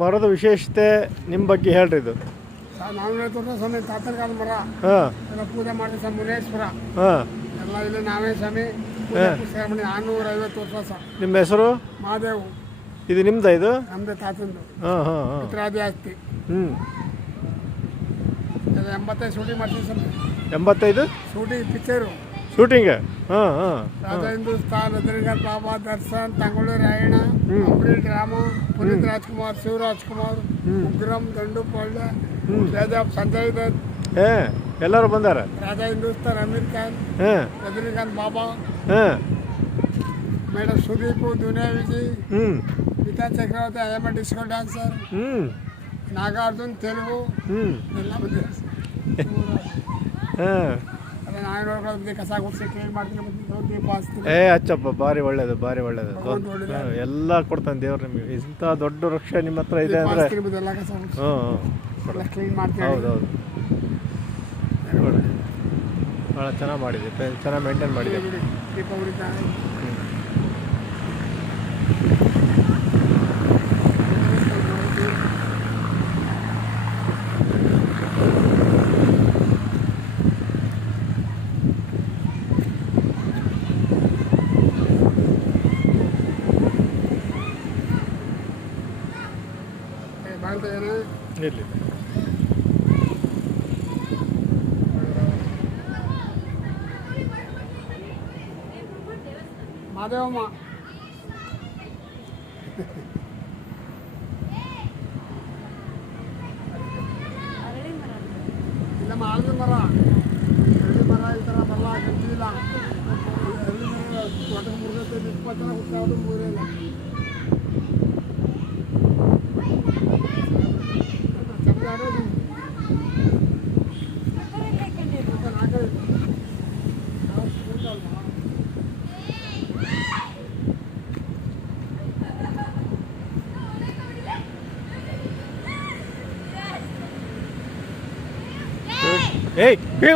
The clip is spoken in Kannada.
ಮರದ ವಿಶೇಷತೆ ನಿಮ್ಮ ಬಗ್ಗೆ ಹೇಳ್ರಿ ಇದು. ನಾವೇ ತೋಟ ಸ್ವಾಮಿ ತಾತನ ಕಾಲ ಮರ ಎಲ್ಲ ಪೂಜೆ ಮಾಡಿದ ಸ್ವಾಮಿ ಮುನೇಶ್ವರ ಎಲ್ಲ ಇಲ್ಲಿ ನಾವೇ ಸ್ವಾಮಿ 650 ವರ್ಷ ಸರ್. ನಿಮ್ಮ ಹೆಸರು? ಮಹಾದೇವ್. ಇದು ನಿಮ್ದ? ಇದು ನಮ್ದು ತಾತಂದು ಉತ್ತರಾದಿ ಆಸ್ತಿ. 85 ಶೂಟಿಂಗ್ ಮಾಡ್ತೀವಿ ಸ್ವಾಮಿ. 85 shooting picture shooting. Raja Hindustan, Rajinikanth, Baba, Darshan, ತಂಗುಳಿ ರಾಯಣ್ಣ, ಅಂಬರೀಷ್, ರಾಮ, ಪುನೀತ್ ರಾಜ್ಕುಮಾರ್, ಶಿವರಾಜ್ಕುಮಾರ್, ಉಗ್ರಂ, ದಂಡು ಪಾಳ್ಯ, ಶಹಜಾಬ್, ಸಂಜಯ್ ದತ್ ಎಲ್ಲರೂ ಬಂದಾರ. Raja Hindustan, Aamir Khan, Rajinikanth, Baba, madam Sudeep, Duniya Vijay, Geetha Chakravarthi, I am a disco dancer, Nagarjun, Telugu ಎಲ್ಲ ಬಂದಿದ್ದಾರೆ. ಕಸ ಗುಡಿಸಿ ಕ್ಲೀನ್ ಮಾಡ್ತೀನಿ. ಅಚ್ಚಪ್ಪ, ಭಾರಿ ಒಳ್ಳೇದು, ಭಾರಿ ಒಳ್ಳೇದು. ಎಲ್ಲ ಕೊಡ್ತಾನೆ ದೇವ್ರು ನಿಮಗೆ. ಇಂಥ ದೊಡ್ಡ ವೃಕ್ಷ ನಿಮ್ಮ ಹತ್ರ ಇದೆ ಅಂದರೆ ಕ್ಲೀನ್ ಮಾಡ್ತೀನಿ. ಹೌದೌದು, ಭಾಳ ಚೆನ್ನಾಗಿ ಮಾಡಿದೆ, ಚೆನ್ನಾಗಿ ಮೇಂಟೈನ್ ಮಾಡಿದೆ. ಇರಲಿ. ಮಾದೇವಮ್ಮ ಇಲ್ಲಮ್ಮ, ಆಲದ ಮರ, ಹಳ್ಳಿ ಮರ ಈ ಥರ ಬಲ್ಲ ಗಂಟಿಲ್ಲ. ಹಳ್ಳಿ ಮರ ಒಟ್ಟು ಮುರಿದೈತೆ, 20 ಜನ ಹುಟ್ಟಾದ್ರು ಮುರಿಲ್ಲ. ಏಯ್ ಬೇಗ